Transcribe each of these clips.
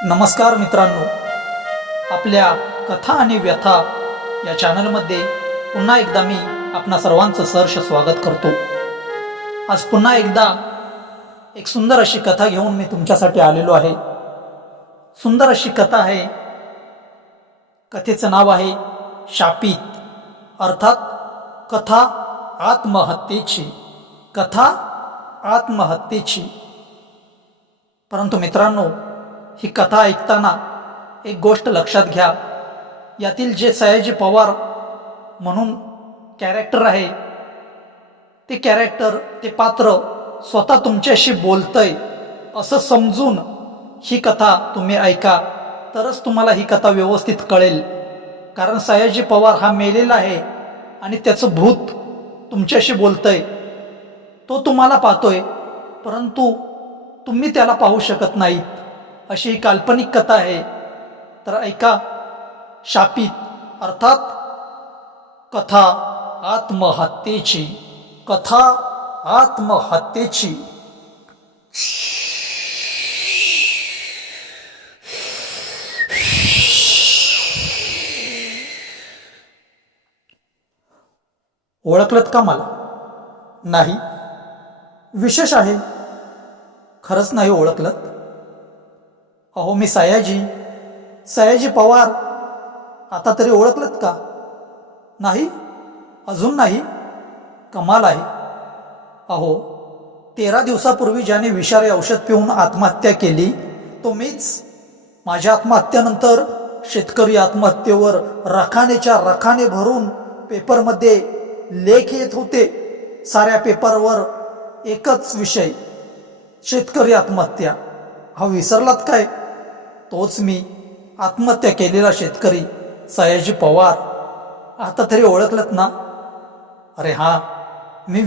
नमस्कार मित्रांनो, आपल्या कथा आणि व्यथा या चॅनलमध्ये पुन्हा एकदा मी आपणा सर्वांचं सहर्ष स्वागत करतो। आज पुन्हा एकदा एक सुंदर अशी कथा घेऊन मी तुमच्यासाठी आलेलो आहे। सुंदर अशी कथा आहे। कथेचं नाव आहे शापित, अर्थात कथा आत्महत्येची। कथा आत्महत्येची। परंतु मित्रांनो, ही कथा ऐकताना एक गोष्ट लक्षात घ्या। यातील जे सयाजी पवार म्हणून कॅरेक्टर आहे, ते कॅरेक्टर, ते पात्र स्वतः तुमच्याशी बोलतंय असं समजून ही कथा तुम्ही ऐका, तरच तुम्हाला ही कथा व्यवस्थित कळेल। कारण सयाजी पवार हा मेलेला आहे आणि त्याचं भूत तुमच्याशी बोलतंय। तो तुम्हाला पाहतोय, परंतु तुम्ही त्याला पाहू शकत नाहीत, अशी काल्पनिक कथा आहे। तर ऐका, शापित, अर्थात कथा आत्महत्येची। कथा आत्महत्येची। ओळखलत का मला? नाही? विशेष आहे, खरंच नाही ओळखलत। अहो, मी सयाजी पवार। आता तरी ओळखलत का? नाही? अजून नाही? कमाल आहे। अहो, 13 दिवसापूर्वी ज्याने विषारी औषध पिऊन आत्महत्या केली तो मीच। माझ्या आत्महत्येनंतर शेतकरी आत्महत्येवर रखानेच्या रखाने भरून पेपरमध्ये लेख येत होते। साऱ्या पेपरवर एकच विषय, शेतकरी आत्महत्या। हा विसरलात काय? तोच मी, आत्महत्या केलेला शेतकरी सयाजी पवार। आता तरी ओळखलत ना? अरे हां, मी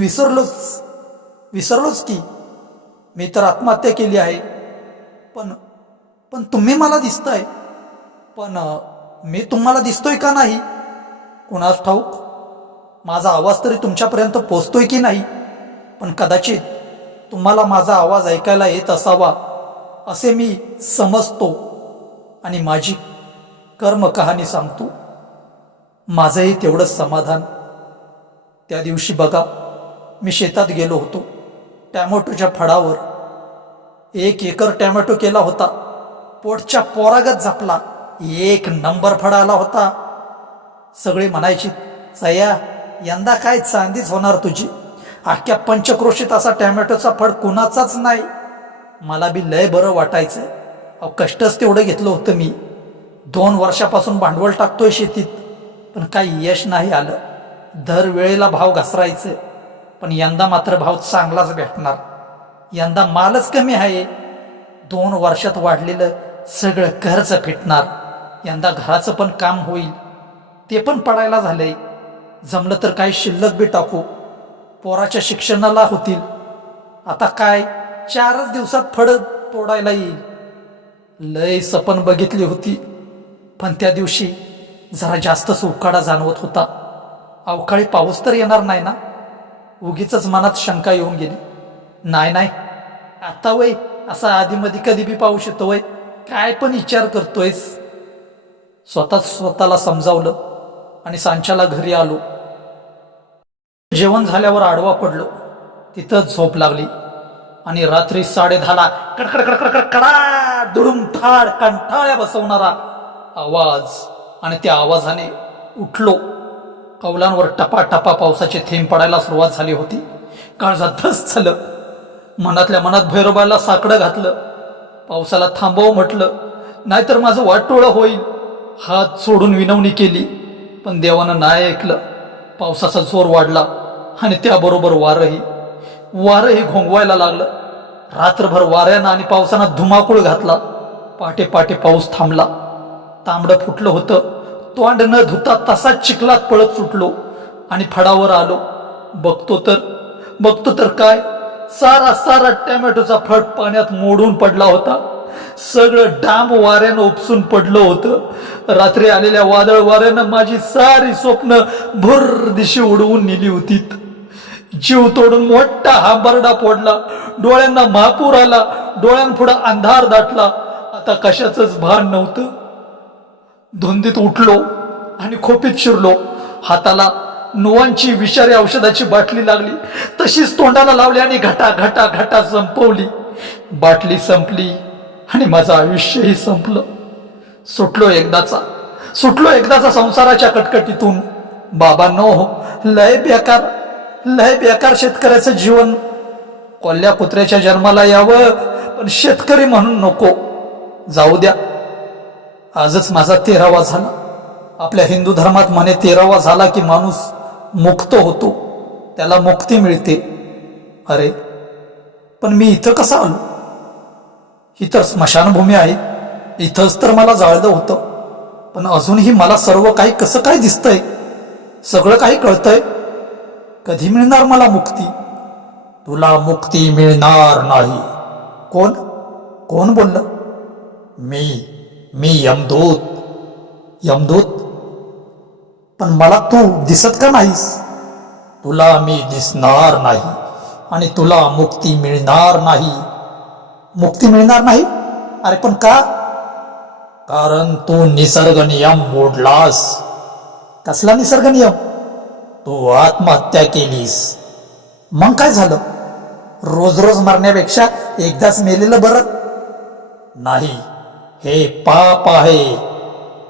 विसरलोच की। मी तर आत्महत्या केली आहे, पण तुम्ही मला दिसताय। पण मी तुम्हाला दिसतोय का नाही कुणास ठाऊक। माझा आवाज तरी तुमच्यापर्यंत पोचतोय की नाही? पण कदाचित तुम्हाला माझा आवाज ऐकायला येत असावा असे मी समजतो आणि माझी कर्म कहाणी सांगतो। माझंही तेवढंच समाधान। त्या दिवशी बघा, मी शेतात गेलो होतो। टॅमॅटोच्या फळावर 1 एकर टॅमॅटो केला होता। पोटच्या पोरागत झापला। 1 नंबर फळ आला होता। सगळे म्हणायची, सया, यंदा काय चांदीच होणार तुझी। अख्ख्या पंचक्रोशीत असा टॅमॅटोचा फळ कुणाचाच नाही। मला बी लय बरं वाटायचं। अहो, कष्टच तेवढं घेतलं होतं मी। 2 वर्षापासून भांडवल टाकतोय शेतीत, पण काही यश नाही आलं। दर वेळेला भाव घसरायचे, पण यंदा मात्र भाव चांगलाच भेटणार। यंदा मालच कमी आहे। 2 वर्षात वाढलेलं सगळं कर्ज फिटणार। यंदा घराचं पण काम होईल, ते पण पडायला झालंय। जमलं तर काही शिल्लक बी टाकू, पोराच्या शिक्षणाला होतील। आता काय 4च दिवसात फळ तोडायला येईल। लय सपन बघितली होती, पण त्या दिवशी जरा जास्तच उकाडा जाणवत होता। अवकाळी पाऊस तर येणार नाही ना? उगीच मनात शंका येऊन गेली। नाही, आता वय असा आधीमध्ये कधी बी पाऊस येतो वय? काय पण विचार करतोयस? स्वतःला समजावलं आणि सांच्याला घरी आलो। जेवण झाल्यावर आडवा पडलो। तिथंच झोप लागली आणि रात्री 10:30ला कडकड कडकड कडकडा दुडुम थाड कंठाळ्या बसवणारा आवाज, आणि त्या आवाजाने उठलो। कौलांवर टपाटपा पावसाचे थेंब पडायला सुरुवात झाली होती। काळजात धस झालं। मनातल्या मनात भैरोबाला साकडं घातलं। पावसाला थांबव म्हटलं, नाहीतर माझं वाटोळं होईल। हात सोडून विनवणी केली, पण देवानं नाही ऐकलं। पावसाचा जोर वाढला आणि त्याबरोबर वारही घोंगवायला लागलं। रात्रभर वाऱ्यानं आणि पावसानं धुमाकूळ घातला। पहाटे पाऊस थांबला। तांबडं फुटलं होतं। तोंड न धुता तसाच चिखलात पळत सुटलो आणि फडावर आलो। बघतो तर काय, सारा टॅमॅटोचा फळ पाण्यात मोडून पडला होता। सगळं डांब वाऱ्यानं उपसून पडलं होतं। रात्री आलेल्या वादळ वाऱ्यानं माझी सारी स्वप्न भुर दिशी उडवून नेली होती। जीव तोडून मोठा हांबरडा फोडला। डोळ्यांना महापूर आला। डोळ्यांपुढं अंधार दाटला। आता कशाचंच भान नव्हतं. धुंदीत उठलो आणि खोपीत शिरलो. हाताला नुवांची विषारी औषधाची बाटली लागली, तशीच तोंडाला लावली आणि घटा घटा घटा संपवली. बाटली संपली आणि माझं आयुष्यही संपलं. सुटलो एकदाचा संसाराच्या कटकटीतून. बाबांनो, लय बेकार शेतकऱ्याचं जीवन. कोल्ह्या कुत्र्याच्या जन्माला यावं, पण शेतकरी म्हणून नको. जाऊ द्या. आजच माझा 13वा झाला. आपल्या हिंदू धर्मात म्हणे 13वा झाला की माणूस मुक्त होतो, त्याला मुक्ती मिळते. अरे पण मी इथं कसं आलो? ही तर स्मशानभूमी आहे. इथंच तर मला जाळलं होतं. पण अजूनही मला सर्व काही कसं काय दिसतंय? सगळं काही कळतंय. कधी मिळणार मला मुक्ती? तुला मुक्ती मिळणार नाही. कोण बोललं? मी यमदूत. पण मला तू दिसत का नाहीस? तुला मी दिसणार नाही आणि तुला मुक्ती मिळणार नाही. मुक्ती मिळणार नाही? अरे पण का? कारण तू निसर्ग नियम मोडलास. कसला निसर्ग नियम? तू आत्महत्या केलीस. मग काय झालं? रोज मरण्यापेक्षा एकदाच मेलेलं बरं. नाही, हे पाप आहे.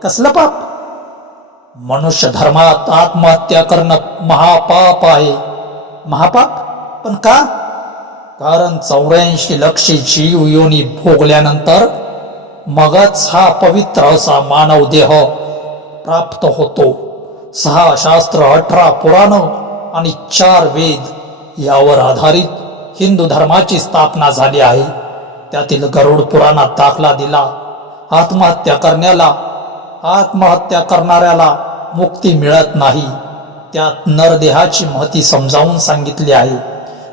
कसलं पाप? मनुष्य धर्मात आत्महत्या करणं महापाप आहे. महापाप? पण का? कारण 84 लक्ष जीव योनी भोगल्यानंतर मगच हा पवित्र असा मानव देह प्राप्त होतो. 6 शास्त्र, 18 पुराण आणि 4 वेद यावर आधारित हिंदू धर्माची स्थापना झाली आहे. त्यातील गरुड पुराणात दाखला दिला, आत्महत्या करणाऱ्याला मुक्ती मिळत नाही. त्यात नरदेहाची महती समजावून सांगितली आहे.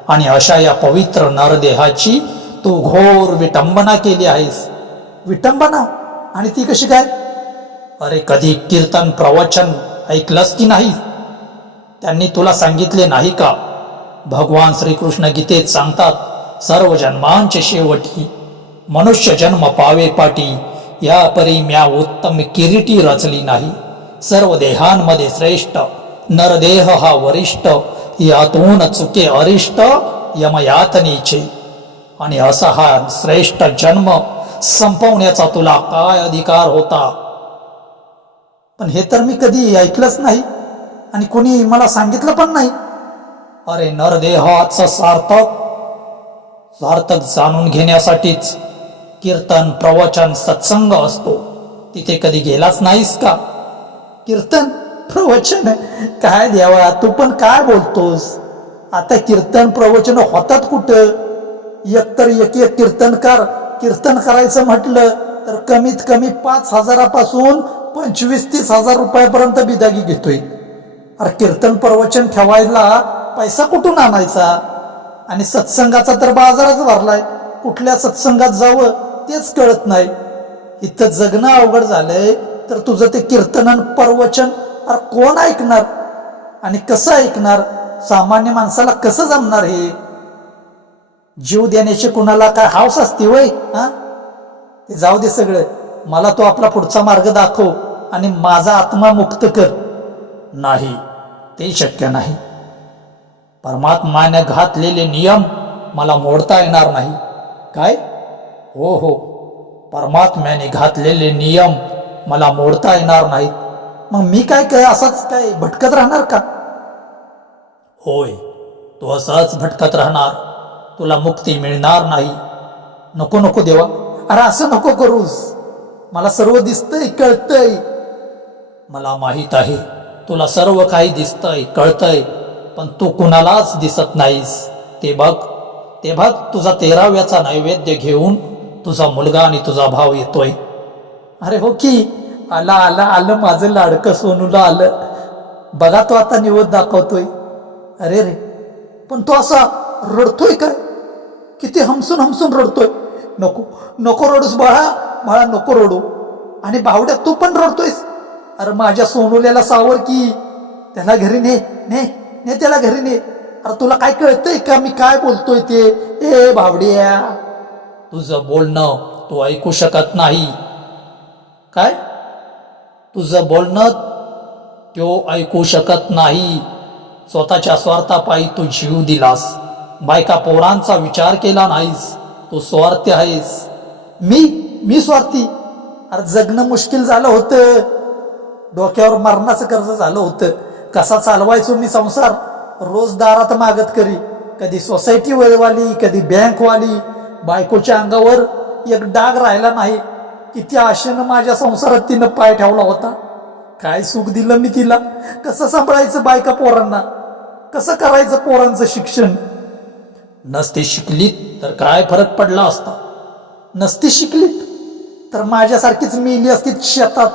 आणि अशा या पवित्र नरदेहाची तू घोर विटंबना केली आहेस. विटंबना? आणि ती कशी काय? अरे कधी कीर्तन प्रवचन ऐकलंस की नाही? त्यांनी तुला सांगितले नाही का? भगवान श्रीकृष्ण गीतेत सांगतात, सर्व जन्मांचे शेवटी मनुष्य जन्म पावे पाटी, या परी म्या उत्तम किरीटी रचली नाही. सर्व देहांमध्ये श्रेष्ठ नरदेह हा वरिष्ठ, यातून चुके अरिष्ट यमयातनेचे. आणि असा हा श्रेष्ठ जन्म संपवण्याचा तुला काय अधिकार होता? पण हे तर मी कधी ऐकलंच नाही आणि कोणी मला सांगितलं पण नाही. अरे नरदेहाचं सार्थक जाणून घेण्यासाठीच कीर्तन प्रवचन सत्संग असतो. तिथे कधी गेलाच नाहीस का? कीर्तन प्रवचन काय देवा, तू पण काय बोलतोस? आता कीर्तन प्रवचन होतात कुठं? एकतर एक कीर्तनकार कीर्तन करायचं म्हटलं तर कमीत कमी 5,000 पासून 25-30 हजार रुपयापर्यंत बिदागी घेतोय. अरे कीर्तन प्रवचन ठेवायला पैसा कुठून आणायचा? आणि सत्संगाचा तर बाजारच भरलाय. कुठल्या सत्संगात जावं तेच कळत नाही. इथं जगणं अवघड झालंय, तर तुझं ते कीर्तन प्रवचन अरे कोण ऐकणार आणि कसं ऐकणार? सामान्य माणसाला कसं जमणार? हे जीव देण्याची कुणाला काय हौस असते वय? ते जाऊ दे सगळं. मला तो आपला पुढचा मार्ग दाखव आणि माझा आत्मा मुक्त कर. नाही, ते शक्य नाही. परमात्म्याने घातलेले नियम मला मोडता येणार नाही. काय? हो, परमात्म्याने घातलेले नियम मला मोडता येणार नाहीत. मग मी काय असंच काय भटकत राहणार का? होय, तू असंच भटकत राहणार. तुला मुक्ती मिळणार नाही. नको देवा, अरे असं नको करूस. मला सर्व दिसतंय, कळतंय. मला माहित आहे तुला सर्व काही दिसतंय, कळतंय, पण तू कुणालाच दिसत नाहीस. ते बघ तुझा 13व्याचा नैवेद्य घेऊन तुझा मुलगा आणि तुझा भाऊ येतोय. अरे हो की, आलं माझं लाडकं सोनूला आलं. बघा तो आता निवेद दाखवतोय. अरे रे, पण तो असा रडतोय काय? किती हमसून रडतोय. नको रडूस बाळा, नको रडू. आणि बावड्या तू पण रडतोयस. अरे माझ्या सोनुल्याला सावर की, त्याला घरी ने त्याला घरी ने. अरे तुला काय कळतंय का मी काय बोलतोय ते? ए बावड्या, तुझं बोलणं तू ऐकू शकत नाही. काय? तुझं बोलणं तो ऐकू शकत नाही. स्वतःच्या स्वार्थापायी तू जीव दिलास. बायका पोरांचा विचार केला नाहीस. तू स्वार्थी आहेस. मी स्वार्थी? अरे जगणं मुश्किल झालं होतं. डोक्यावर मरणाचं कर्ज झालं होतं. कसा चालवायचो मी संसार? रोज दारात मागत करी. कधी सोसायटी वाली, कधी बँकवाली. बायकोच्या अंगावर एक डाग राहिला नाही. किती आशेनं माझ्या संसारात तिनं पाय ठेवला होता. काय सुख दिलं मी तिला. कसं सांभाळायचं बायका पोरांना, कसं करायचं पोरांचं शिक्षण. नसते शिकलीत तर काय फरक पडला असता. नसती शिकलीत तर माझ्यासारखीच मेली असती शेतात.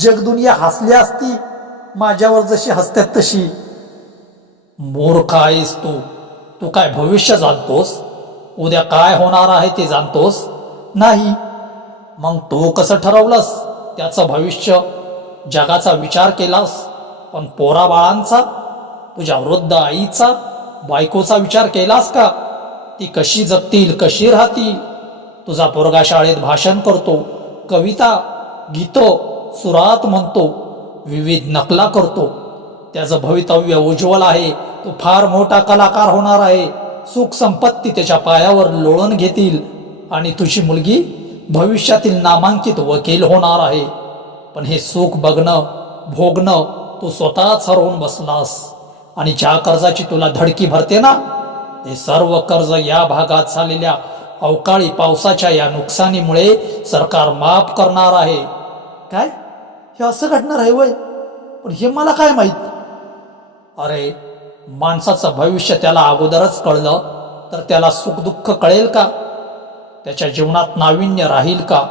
जगदुनिया हसली असती माझ्यावर जशी हसतात तशी. मूर्ख आहेस तू. तू काय भविष्य जाणतोस? उद्या काय होणार आहे ते जाणतोस? नाही. मग तू कसं ठरवलंस त्याचं भविष्य? जगाचा विचार केलास, पण पोराबाळांचा, तुझ्या वृद्ध आईचा, बायकोचा विचार केलास का? ती कशी जगतील, कशी राहतील? तुझा पोरगा शाळेत भाषण करतो, कविता, गीतं सुरात म्हणतो, विविध नकला करतो. त्याचं भवितव्य उज्ज्वल आहे. तो फार मोठा कलाकार होणार आहे. सुख संपत्ती त्याच्या पायावर लोळण घेतील. आणि तुझी मुलगी भविष्यातील नामांकित वकील होणार आहे. पण हे सुख बघणं, भोगणं तू स्वतःच हरवून बसलास. आणि ज्या कर्जाची तुला धडकी भरते ना, ते सर्व कर्ज या भागात झालेल्या अवकाळी पावसाच्या या नुकसानीमुळे सरकार माफ करणार आहे. काय? हे असं घडणार आहे वय? पण हे मला काय माहित? अरे, माणसाचं भविष्य त्याला अगोदरच कळलं तर त्याला सुखदुःख कळेल का? त्याच्या जीवनात नाविन्य राहील का?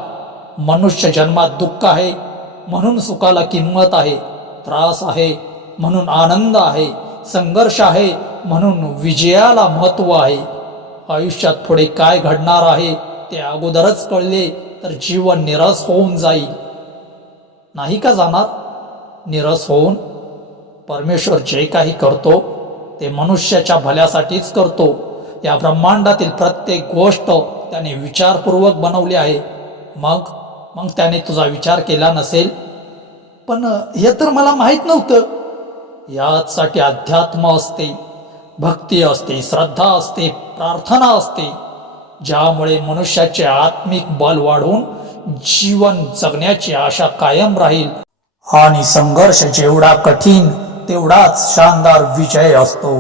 मनुष्य जन्मात दुःख आहे म्हणून सुखाला किंमत आहे, त्रास आहे म्हणून आनंद आहे, संघर्ष आहे म्हणून विजयाला महत्व आहे. आयुष्यात पुढे काय घडणार आहे ते अगोदरच कळले तर जीवन निरस होऊन जाईल. नाही का जाणार निरस होऊन? परमेश्वर जे काही करतो ते मनुष्याच्या भल्यासाठीच करतो. या ब्रह्मांडातील प्रत्येक गोष्ट त्याने विचारपूर्वक बनवली आहे. मग त्याने तुझा विचार केला नसेल? पण हे तर मला माहीत नव्हतं. यासाठी अध्यात्म असते, भक्ती असते, श्रद्धा असते, प्रार्थना असते, ज्यामुळे मनुष्याचे आत्मिक बल वाढून जीवन जगण्याची आशा कायम राहील. आणि संघर्ष जेवढा कठीण तेवढाच शानदार विजय असतो.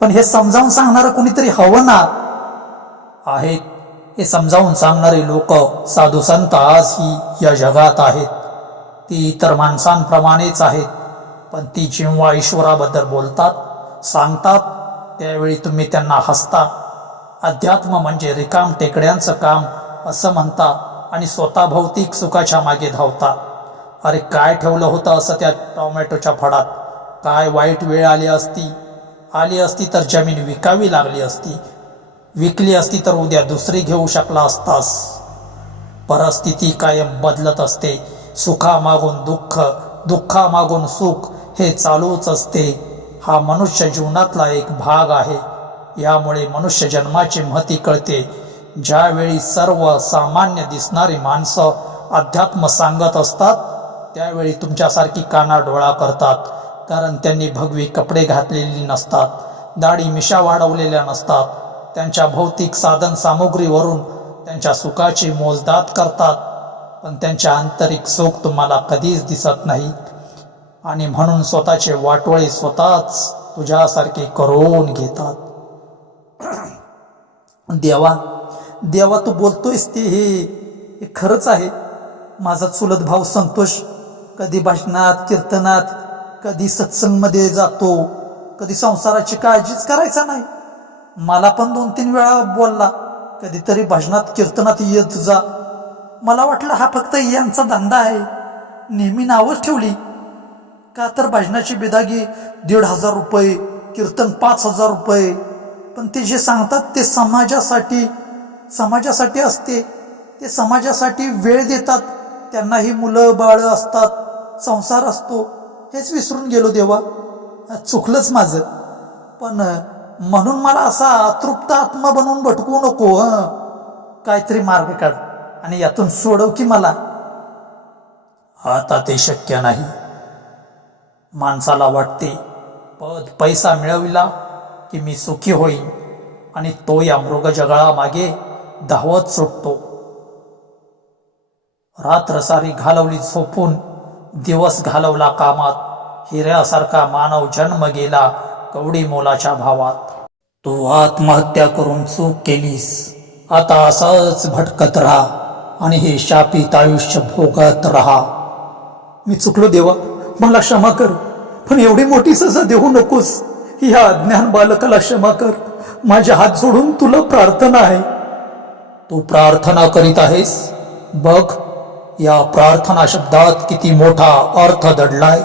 पण हे समजावून सांगणारं कोणीतरी हवं ना. आहेत हे समजावून सांगणारे लोक, साधू संत आजही या जगात आहेत. ती इतर माणसांप्रमाणेच आहेत. पण ती जेव्हा ईश्वराबद्दल बोलतात, सांगतात, त्यावेळी तुम्ही त्यांना हसता. अध्यात्म म्हणजे रिकाम टेकड्यांचं काम असं म्हणता आणि स्वतः भौतिक सुखाच्या मागे धावता. अरे काय ठेवलं होतं असं त्या टोमॅटोच्या फडात? काय वाईट वेळ आली असती तर जमीन विकावी लागली असती. विकली असती तर उद्या दुसरी घेऊ शकला असतास. परिस्थिती कायम बदलत असते. सुखामागून दुःख, दुःखामागून सुख हे चालूच असते. हा मनुष्य जीवनातला एक भाग आहे. यामुळे मनुष्य जन्माची महती कळते. ज्यावेळी सर्व सामान्य दिसणारी माणसं अध्यात्म सांगत असतात, त्यावेळी तुमच्यासारखी कानाडोळा करतात. कारण त्यांनी भगवी कपडे घातलेली नसतात, दाढी मिशा वाढवलेल्या नसतात. त्यांच्या भौतिक साधन सामुग्रीवरून त्यांच्या सुखाची मोजदाद करतात. पण त्यांच्या आंतरिक सुख तुम्हाला कधीच दिसत नाही. आणि म्हणून स्वतःचे वाटोळे स्वतःच तुझ्यासारखे करून घेतात. देवा तू बोलतोयस ते हे खरंच आहे. माझा चुलत भाऊ संतोष कधी भाषणात, कीर्तनात, कधी सत्संगमध्ये जातो, कधी संसाराची काळजीच करायचा नाही. मला पण 2-3 वेळा बोलला, कधीतरी भजनात कीर्तनात येत जा. मला वाटलं हा फक्त यांचा धंदा आहे. नेहमी नावच ठेवली. का तर भजनाची बिदागी 1,500 रुपये, कीर्तन 5,000 रुपये. पण ते जे सांगतात ते समाजासाठी असते. ते समाजासाठी वेळ देतात. त्यांनाही मुलं बाळं असतात, संसार असतो. हेच विसरून गेलो देवा. चुकलंच माझं. पण म्हणून मला असा तृप्त आत्मा बनवून भटकू नको. काहीतरी मार्ग काढ. आणि यातून सोडव की मला. आता ते शक्य नाही. माणसाला वाटते पद पैसा मिळविला की मी सुखी होईन आणि तो या मृगजगळामागे धावत सुटतो. रात्र सारी घालवली झोपून, दिवस घालवला कामात. हिऱ्यासारखा मानव जन्म गेला कवडी मोलाच्या भावात. तू आत्महत्या करून चूक केलीस. आता असंच भटकत राहा आणि हे शापित आयुष्य भोगत राहा. मी चुकलो देवा, मला क्षमा कर, पण एवढी मोठी सजा देऊ नकोस. या अज्ञान बालकाला क्षमा कर. माझ्या हात जोडून तुला प्रार्थना आहे. तू प्रार्थना करीत आहेस? बघ, या प्रार्थना शब्दात किती मोठा अर्थ दडलाय.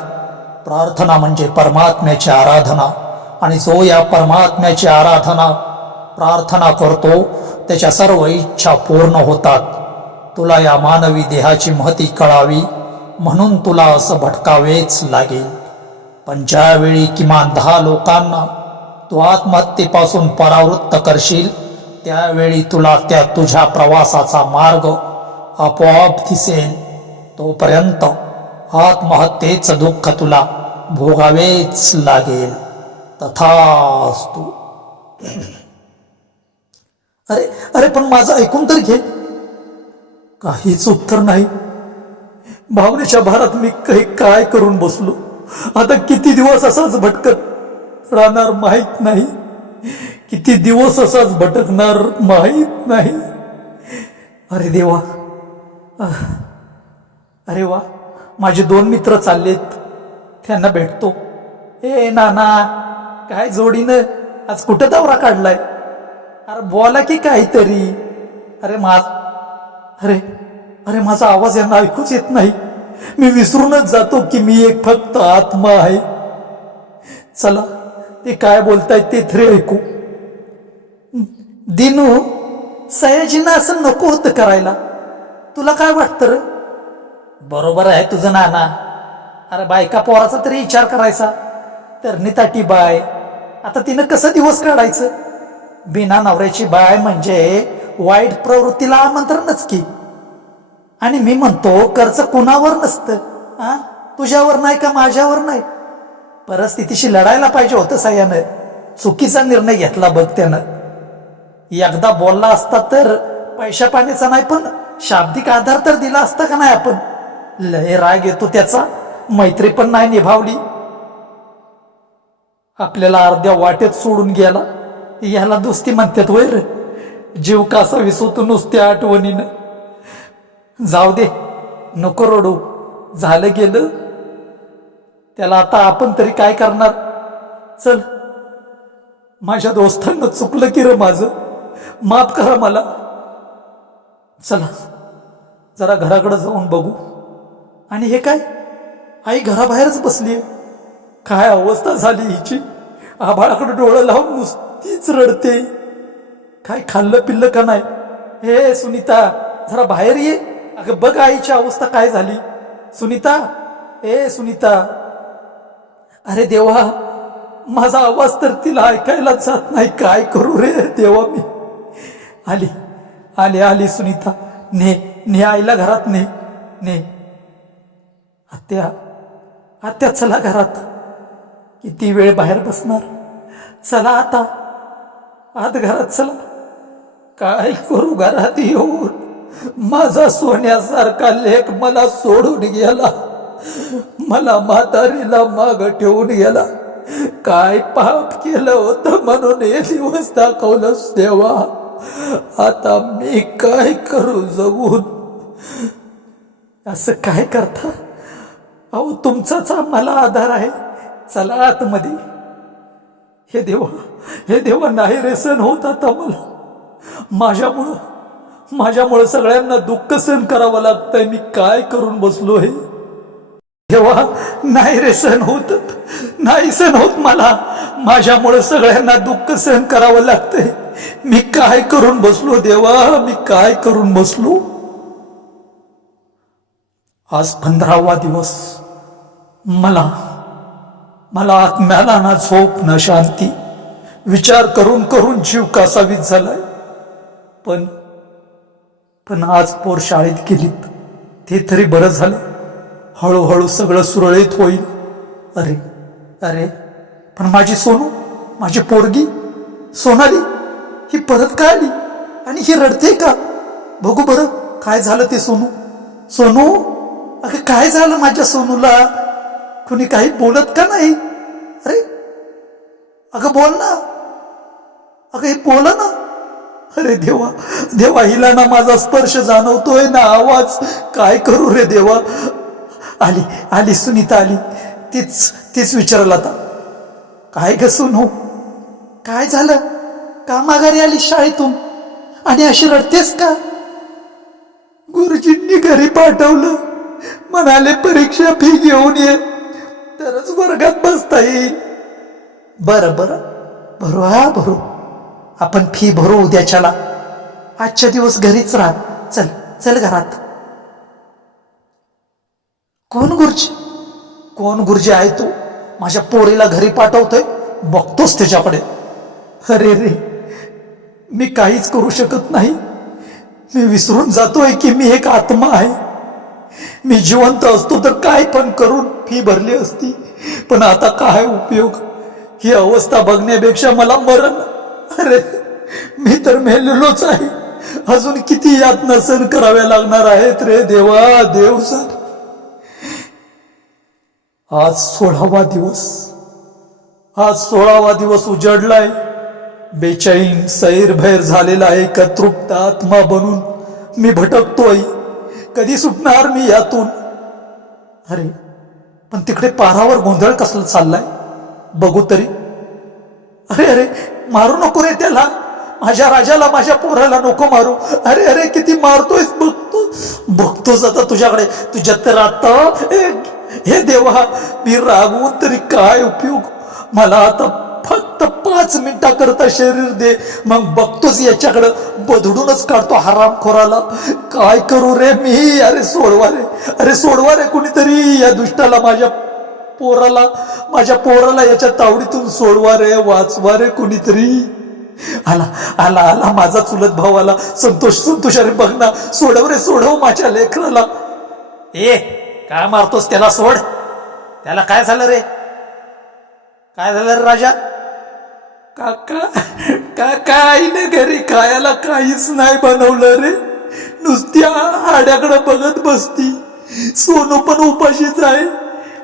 प्रार्थना म्हणजे परमात्म्याची आराधना, आणि जो या परमात्म्याची प्रार्थना करतो त्याच्या सर्व इच्छा पूर्ण होतात. तुला या मानवी देहाची महती कळावी म्हणून तुला असं भटकावेच लागेल. पण ज्यावेळी किमान 10 लोकांना तू आत्महत्येपासून परावृत्त करशील, त्यावेळी तुला त्या तुझ्या प्रवासाचा मार्ग आपोआप दिसेल. तोपर्यंत आत्महत्येचं दुःख तुला भोगावेच लागेल. तथास्तु. अरे अरे पण माझं ऐकून तर घे. काहीच उत्तर नाही. भावनेच्या भारात मी काय करून बसलो. आता किती दिवस असाच भटकत राहणार माहीत नाही. किती दिवस असाच भटकणार माहीत नाही. अरे देवा. अरे वा, माझे 2 मित्र चाललेत, त्यांना भेटतो. ए नाना, काय जोडीनं आज कुठं दौरा काढलाय? अरे बोला की काहीतरी. अरे अरे माझा आवाज यांना ऐकूच येत नाही. मी विसरूनच जातो की मी एक फक्त आत्मा आहे. चला, ते काय बोलतायत ते तरी ऐकू. दिनू, सयाजींना असं नको होतं करायला. तुला काय वाटतं रे? बरोबर आहे तुझं नाना. अरे बायका पोराचा तरी विचार करायचा. तरणी बाय, आता तिनं कसं दिवस काढायचं? बिना नवऱ्याची बाय म्हणजे वाईट प्रवृत्तीला आमंत्रणच की. आणि मी म्हणतो, कर्ज कुणावर नसतं. तुझ्यावर नाही का माझ्यावर नाही. परिस्थितीशी लढायला पाहिजे होतं सयानं. चुकीचा निर्णय घेतला बघ त्यानं. एकदा बोलला असता तर पैशा पाण्याचा नाही, पण शाब्दिक आधार तर दिला असता का नाही आपण. लय राग येतो त्याचा. मैत्री पण नाही निभावली. आपल्याला अर्ध्या वाटेत सोडून गेला. याला दोस्ती म्हणतात वैर. जीव कासा विसवतो नुसत्या आठवणीनं. जाऊ दे, नको रडू. झालं गेलं. त्याला आता आपण तरी काय करणार. चल, माझ्या दोस्तांना चुकलं की रे माझं. माफ करा मला. चला जरा घराकडे जाऊन बघू. आणि हे काय, आई घराबाहेरच बसलीये. काय अवस्था झाली हिची. आभाळाकडे डोळं लावून नुसतीच रडते. काय खाल्लं पिल्लं का नाही. हे सुनीता, जरा बाहेर ये. अगं बघ आईची अवस्था काय झाली. सुनीता, ए सुनीता. अरे देवा, माझा आवाज तर तिला ऐकायला जात नाही. काय करू रे देवा मी. आली आली आली सुनीता. ने आईला घरात ने. आत्या चला घरात. किती वेळ बाहेर बसणार. चला आता आत घरात चला. काय करू घरात येऊन. माझा सोन्यासारखा लेक मला सोडून गेला. मला म्हातारीला माग ठेवून गेला. काय पाप केलं होतं म्हणून हे दिवस दाखवलंस देवा. आता मी काय करू जगून. असं काय करता. अहो तुमचाच आम्हाला आधार आहे. चला आतमध्ये. हे देवा नाही रे सहन होत आता मला. माझ्यामुळं सगळ्यांना दुःख सहन करावं लागतंय. मी काय करून बसलो हे. देवा नाही रे सहन होत. नाही सहन होत मला. माझ्यामुळे सगळ्यांना दुःख सहन करावं लागतंय. मी काय करून बसलो देवा. मी काय करून बसलो. आज 15वा दिवस. मला आत्म्याला ना झोप ना शांती. विचार करून करून जीव कासावीस झालाय. पण आज पोर शाळेत गेलीत, ते तरी बरं झालं. हळूहळू सगळं सुरळीत होईल. अरे अरे, पण माझी सोनू, माझी पोरगी सोनाली, ही परत काय आली आणि ही रडते का? बघू बरं काय झालं ते. सोनू, सोनू, अगं काय झालं माझ्या सोनूला? कुणी काही बोलत का नाही? अरे अगं बोल ना, अगं हे बोला ना. अरे देवा देवा, हिला ना माझा स्पर्श जाणवतोय ना आवाज. काय करू रे देवा. आली आली सुनीता आली. तीच तीच विचारलं आता. काय ग सोनू, काय झालं? का माघारी आली शाळेतून आणि अशी रडतेस का? गुरुजींनी घरी पाठवलं, म्हणाले परीक्षा फी घेऊन ये तरच वर्गात बसता येईल. बरं बरं भरू, हा भरू, आपण फी भरू उद्याच्याला. आजच्या दिवस घरीच राहा. चल चल घरात. कोण गुरुजी? कोण गुरुजी आहे तू? माझ्या पोरीला घरी पाठवतोय, बघतोस त्याच्याकडे. अरे रे, मी काहीच करू शकत नाही. मी विसरून जातोय की मी एक आत्मा आहे. मी जिवंत असतो तर काय पण करून फी भरली असती, पण आता काय उपयोग? ही अवस्था बघण्यापेक्षा मला मरण. अरे मी तर मेलेलोच आहे. अजून किती यातना सहन कराव्या लागणार आहेत रे देवा. देव सांग. आज 16वा दिवस, आज 16वा दिवस उजडलाय. बेचैन सैरभैर झालेला एक तृप्त आत्मा बनून मी भटकतोय. कधी सुटणार मी यातून? अरे पण तिकडे पारावर गोंधळ कसला चाललाय, बघू तरी. अरे अरे, मारू नको रे त्याला. माझ्या राजाला, माझ्या पोराला नको मारू. अरे अरे, किती मारतोयस बघतो. बघतोच आता तुझ्याकडे. तुझ्या तर आता हे देवा, मी रागवून तरी काय उपयोग? मला आता फक्त 5 मिनिटाकरता शरीर दे, मग बघतोच याच्याकडं. बदडूनच काढतो हरामखोराला. काय करू रे मी? अरे सोडवा रे, अरे सोडवा रे कुणीतरी. या दुष्टाला, माझ्या पोराला याच्या तावडीतून सोडवा रे, वाचवा रे कुणीतरी. आला आला आला माझा चुलत भाऊ आला. संतोष संतोष, अरे बघ ना, सोडव रे, सोडव माझ्या लेकराला. ए काय मारतोस त्याला? सोड त्याला. काय झालं रे? काय झालं रे राजा? काका काका, आईने घरी खायला काहीच नाही बनवलं रे. नुसत्या हाड्याकडे बघत बसती. सोनू पण उपाशीच आहे,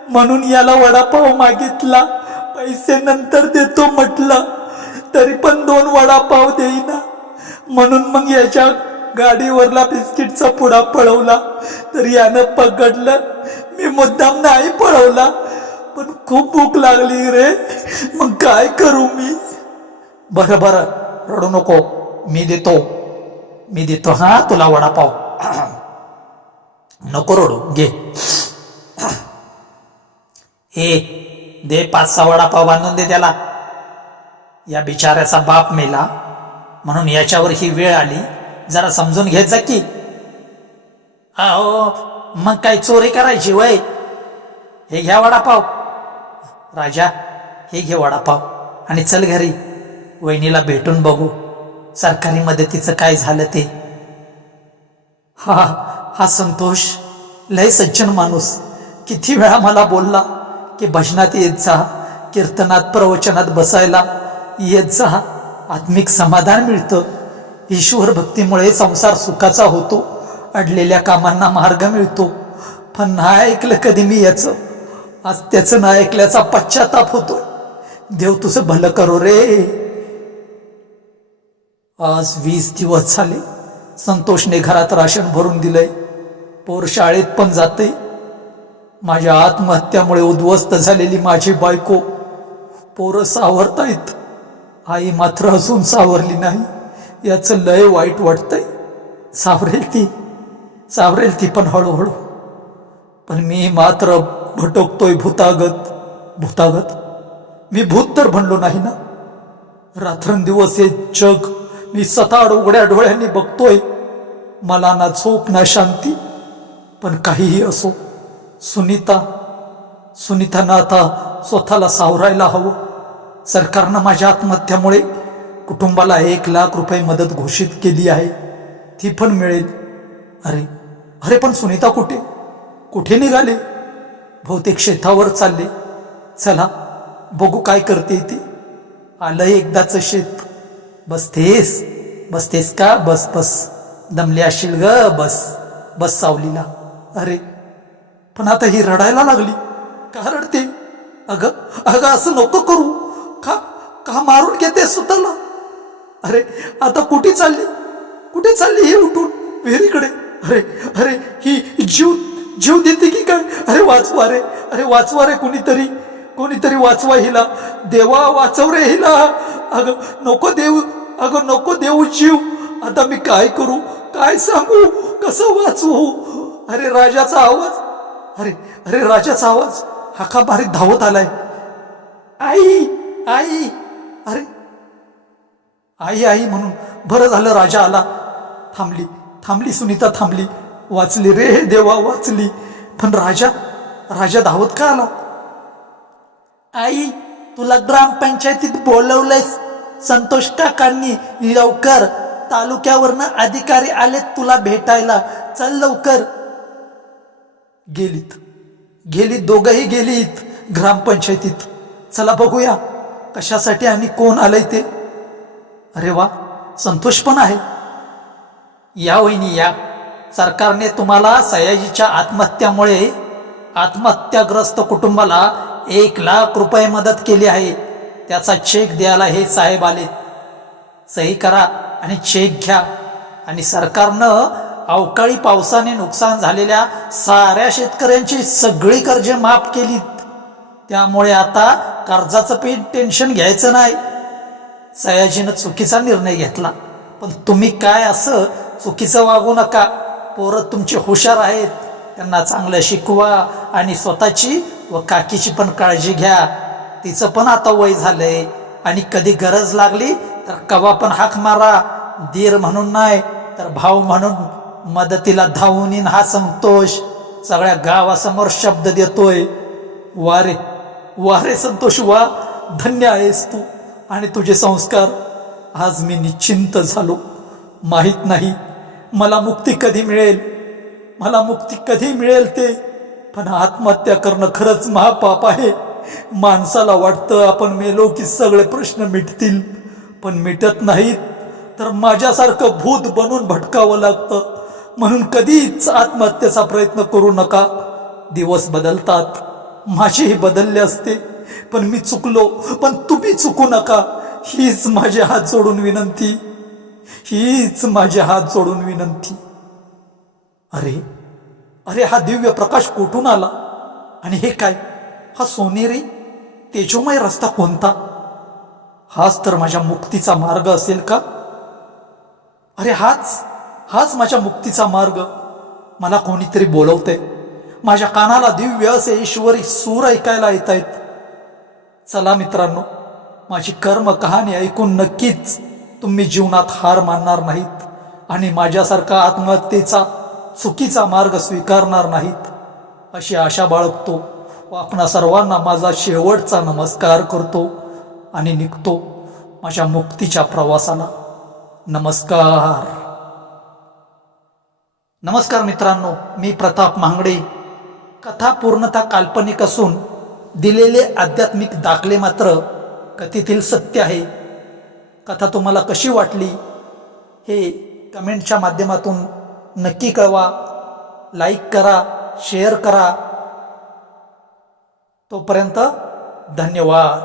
म्हणून याला वडापाव मागितला. पैसे नंतर देतो म्हटलं, तरी पण 2 वडापाव देईना. म्हणून मग याच्या गाडीवरला बिस्किटचा पुडा पळवला, तर यानं पकडलं. मी मुद्दाम नाही पळवला, पण खूप भूक लागली रे. मग काय करू मी? बरं बरं, रडू नको, मी देतो हा तुला वडापाव. नको रडू, घे. हे दे, 5-6 वडापाव बांधून दे त्याला. या बिचाऱ्याचा बाप मेला म्हणून याच्यावर ही वेळ आली. जरा समजून घेत जा की. अहो मग काय चोरी करायची वय? हे घ्या वडापाव. राजा, हे घे वडापाव आणि चल घरी. वहिनीला भेटून बघू सरकारी मदतीचं काय झालं ते. हा संतोष लय सज्जन माणूस. किती वेळा मला बोलला की भजनात येत जा, कीर्तनात प्रवचनात बसायला येत जा, आत्मिक समाधान मिळतं. ईश्वर भक्तीमुळे संसार सुखाचा होतो, अडलेल्या कामांना मार्ग मिळतो. पण नाही ऐकलं कधी मी याचं. आज त्याचं ना ऐकल्याचा पश्चाताप होतो. देव तुझं भलं करो रे. आज 20 दिवस झाले संतोषने घरात राशन भरून दिलंय. पोर शाळेत पण जाते. माझ्या आत्महत्यामुळे उद्ध्वस्त झालेली माझी बायको, पोरं सावरतायत, आई मात्र अजून सावरली नाही. याचं लय वाईट वाटतंय. सावरेल ती पण हळूहळू. पण मी मात्र भटकतोय भूतागत. मी भूत तर बनलो नाही ना. रात्रंदिवस हे जग मी सताड उघड्या डोळ्यांनी बघतोय. मला ना झोप ना शांती. पण काहीही असो, सुनीतानं आता स्वतःला सावरायला हवं. सरकारनं माझ्या आत्महत्यामुळे कुटुंबाला 1 लाख रुपये मदत घोषित केली आहे. ती पण मिळेल. अरे अरे पण सुनीता कुठे कुठे निघाले? बहुतेक शेतावर चालले. चला बघू काय करते ती. आलंय एकदाच शेत. बसतेस बसतेस का? बस बस, दमले असशील ग. बस बस सावलीला. अरे पण आता ही रडायला लागली. का रडते? अगं अगं असं नको करू. का का मारून घेते स्वतःला? अरे आता कुठे चालली? कुठे चालली ही उठून? विहिरीकडे. अरे अरे ही जीव जीव देते की काय? अरे वाचवा रे, अरे वाचवा रे, कोणीतरी कोणीतरी वाचवा हिला. देवा वाचव रे हिला. अगं नको देऊ, अगं नको देऊ जीव. आता मी काय करू, काय सांगू, कसं वाचवू? अरे राजाचा आवाज. अरे अरे राजाचा आवाज. हाका बारीक धावत आलाय. आई आई. अरे आई आई म्हणून बरं झालं राजा आला. थांबली थांबली सुनीता थांबली. वाचली रे देवा वाचली. पण राजा राजा धावत का आला? आई तुला ग्रामपंचायतीत बोलवलंयस संतोष काकांनी. लवकर, तालुक्यावरनं अधिकारी आलेत तुला भेटायला. चल लवकर. गेलीत गेलीत दोघंही गेलीत ग्रामपंचायतीत. चला बघूया कशासाठी आणि कोण आलंय ते. अरे वा, संतोष पण आहे. या वहिनी या. सरकारने तुम्हाला सयाजीच्या आत्महत्यामुळे आत्महत्याग्रस्त कुटुंबाला 1,00,000 रुपये मदत केली आहे. त्याचा चेक द्यायला हे साहेब आले. सही करा आणि चेक घ्या. आणि सरकारनं अवकाळी पावसाने नुकसान झालेल्या साऱ्या शेतकऱ्यांची सगळी कर्जे माफ केलीत. त्यामुळे आता कर्जाचं टेन्शन घ्यायचं नाही. सयाजीनं चुकीचा निर्णय घेतला, पण तुम्ही काय असं चुकीचं वागू नका. पोरं तुमची हुशार आहेत, त्यांना चांगलं शिकवा आणि स्वतःची व काकीची पण काळजी घ्या. तिचं पण आता वय झालंय आणि कधी गरज लागली तर कवा पण हाक मारा. दीर म्हणून नाही तर भाऊ म्हणून मदतीला धावून येईन हा संतोष सगळ्या गावासमोर शब्द देतोय. वारे वारे संतोष वा, धन्य आहेस तू आणि तुझे संस्कार. आज मी निश्चिंत झालो. माहित नाही मला मुक्ती कधी मिळेल, मला मुक्ती कधी मिळेल ते. पण आत्महत्या करणं खरंच महापाप आहे. माणसाला वाटतं आपण मेलो की सगळे प्रश्न मिटतील, पण मिटत नाहीत. तर माझ्यासारखं भूत बनून भटकावं लागतं. म्हणून कधीच आत्महत्येचा प्रयत्न करू नका. दिवस बदलतात, माझेही बदलले असते, पण मी चुकलो. पण तुम्ही चुकू नका. हीच माझे हात जोडून विनंती, हीच माझे हात जोडून विनंती. अरे अरे हा दिव्य प्रकाश कुठून आला? आणि हे काय? हा सोनेरी तेजोमय रस्ता कोणता? हाच तर माझ्या मुक्तीचा मार्ग असेल का? अरे हाच हाच माझ्या मुक्तीचा मार्ग. मला कोणीतरी बोलवते. माझ्या कानाला दिव्य असे ईश्वरी सूर ऐकायला येत आहेत. चला मित्रांनो, माझी कर्म कहाणी ऐकून नक्कीच तुम्ही जीवनात हार मानणार नाहीत आणि माझ्यासारखा आत्महत्येचा चुकीचा मार्ग स्वीकारणार नाहीत अशी आशा बाळगतो. व आपणा सर्वांना माझा शेवटचा नमस्कार करतो आणि निघतो माझ्या मुक्तीच्या प्रवासाला. नमस्कार. नमस्कार मित्रांनो, मी प्रताप महांगडे. कथा पूर्णतः काल्पनिक असून दिलेले आध्यात्मिक दाखले मात्र कथेतील सत्य आहे. कथा तुम्हाला कशी वाटली हे कमेंटच्या माध्यमातून नक्की कळवा. लाईक करा, शेअर करा. तोपर्यंत धन्यवाद.